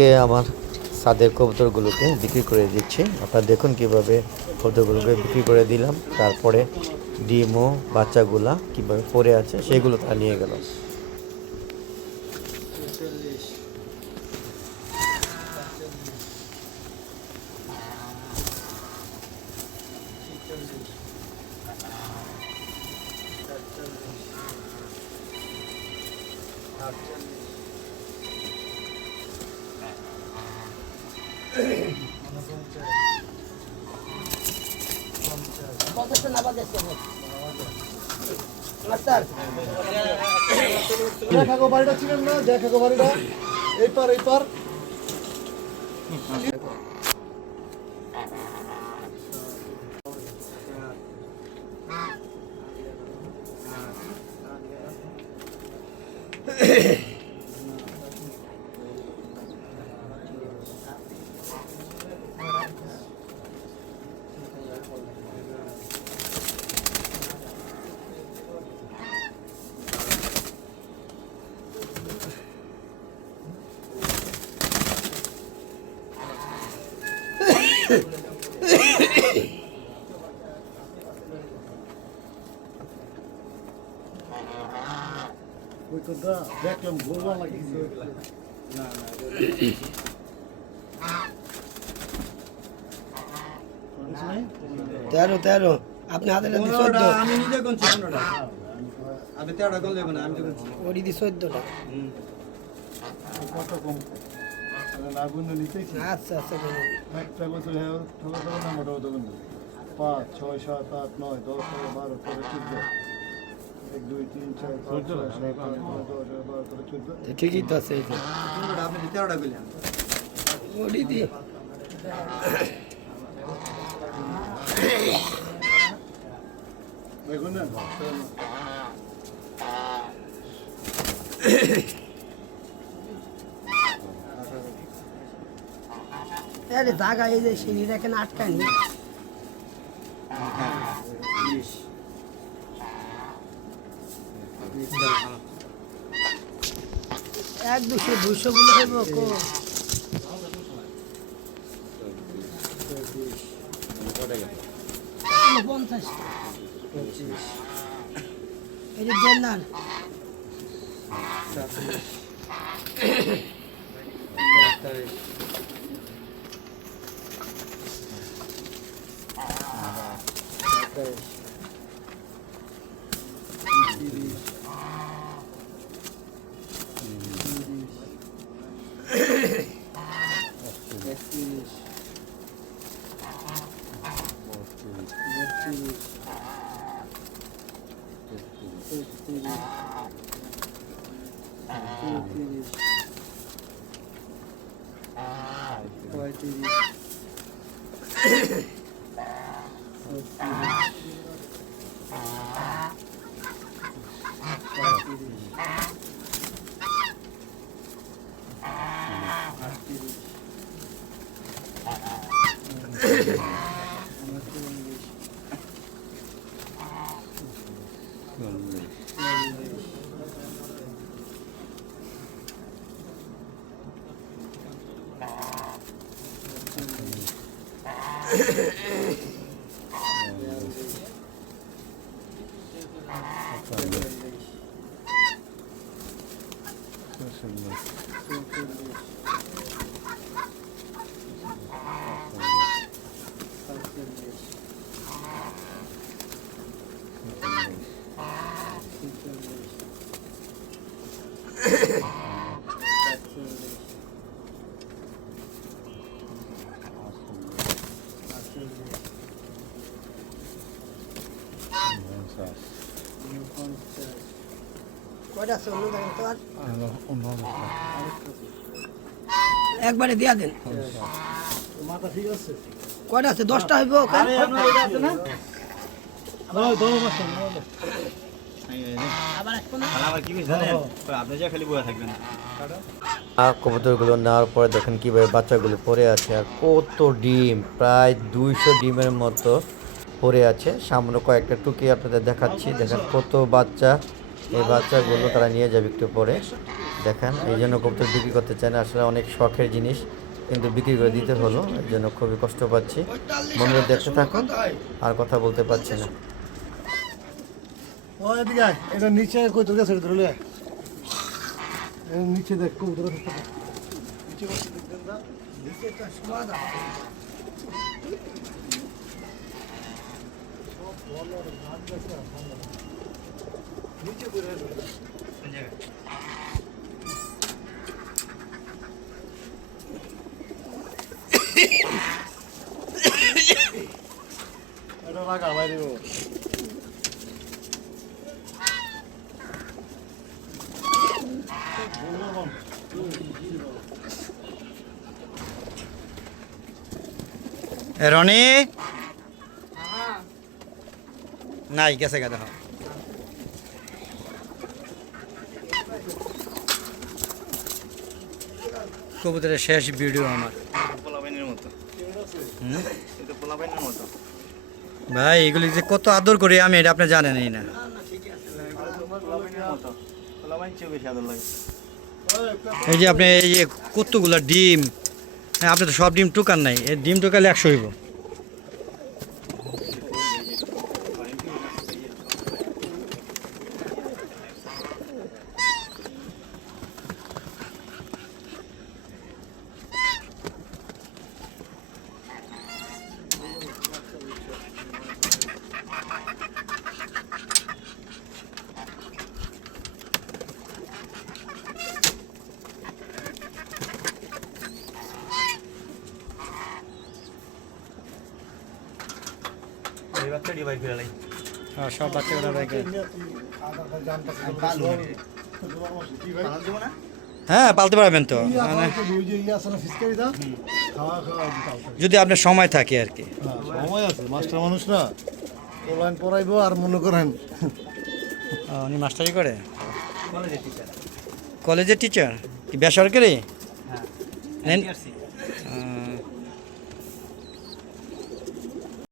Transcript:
আজকে আমার ছাদের কবুতরগুলোকে বিক্রি করে দিচ্ছি। আপনারা দেখুন কিভাবে কবুতরগুলোকে বিক্রি করে দিলাম। তারপরে ডিম ও বাচ্চাগুলা কিভাবে পড়ে আছে সেগুলো তারা নিয়ে গেল। দেখাগো বাড়িটা ছিলেন না, দেখাগো বাড়িটা এই পার এই পার। ওই তো দেখলাম ভুলবার লাগিয়েছে। তেরো তেরো আপনি হাতে চোদ্দ আমি নিজে গুনছি 15টা আপনি 13টা গুনলে না আমি গুনছি ওডি দি 14টা কত কম লাগুন নিতেছি। আচ্ছা আচ্ছা একটা বছর ছোট ছোট না মোটা মোটা গুণ 5 6 7 8 9 10 11 12 13 14 1 2 3 4 5 6 7 8 9 10 11 12 14। ঠিকই তো আছে এই যে 15টা আপনি 13টা গুনলেন ওডি দি দেখুন না আরে জায়গা এই যে সিঁড়ির এখানে আটকায়নি 20 এক 200 গুলো হইব কো 50 এই যে জেনার 50 কয়টা আছে অন্য দেখেন তো আর একবারে দিয়া দেন মাথা ঠিক আছে। কয়টা আছে 10টা হইব আরে আপনার এটা আছে না দাও দাও মাছ আবার একটা না আবার কি কইছ জানেন আপনি যা খালি বসে থাকবেন কবুতরগুলো নেওয়ার পরে দেখেন কীভাবে বাচ্চাগুলো পড়ে আছে। আর কত ডিম, প্রায় 200 ডিমের মতো পড়ে আছে। সামনে কয়েকটা টুকি আপনাদের দেখাচ্ছি। দেখেন কত বাচ্চা, এই বাচ্চাগুলো তারা নিয়ে যাবে একটু পরে। দেখান। এই জন্য কবুতর বিক্রি করতে চায় না, আসলে অনেক শখের জিনিস, কিন্তু বিক্রি করে দিতে হলো, এর জন্য খুবই কষ্ট পাচ্ছি। বন্ধুরা দেখতে থাকুন, আর কথা বলতে পারছি না। ও এদিকে আয়, এটা নিচে কই তোর কাছে ধরে লয় এর নিচে দেখ কবুতর আছে নিচে বসে দেখবেন না নিচে তো সমাধা নিচে করে এটা লাগা বাইরে ও রনি নাই গেছে গা দেখো কবুতরের শেষ ভিডিও আমার ভাই এগুলি যে কত আদর করি আমি এটা আপনি জানেনই না এই যে আপনি এই যে কতগুলা ডিম হ্যাঁ আপনি তো সব ডিম টুকান নাই এই ডিম টুকালে 100 হইব সব বাচ্চাগুলো হ্যাঁ পালতে পারবেন তো মানে যদি আপনার সময় থাকে আর কি সময় আছে মাস্টার মানুষ না লাইন পড়াইবো আর মনে করেন উনি মাস্টারি করে কলেজের টিচার কি বেসরকারি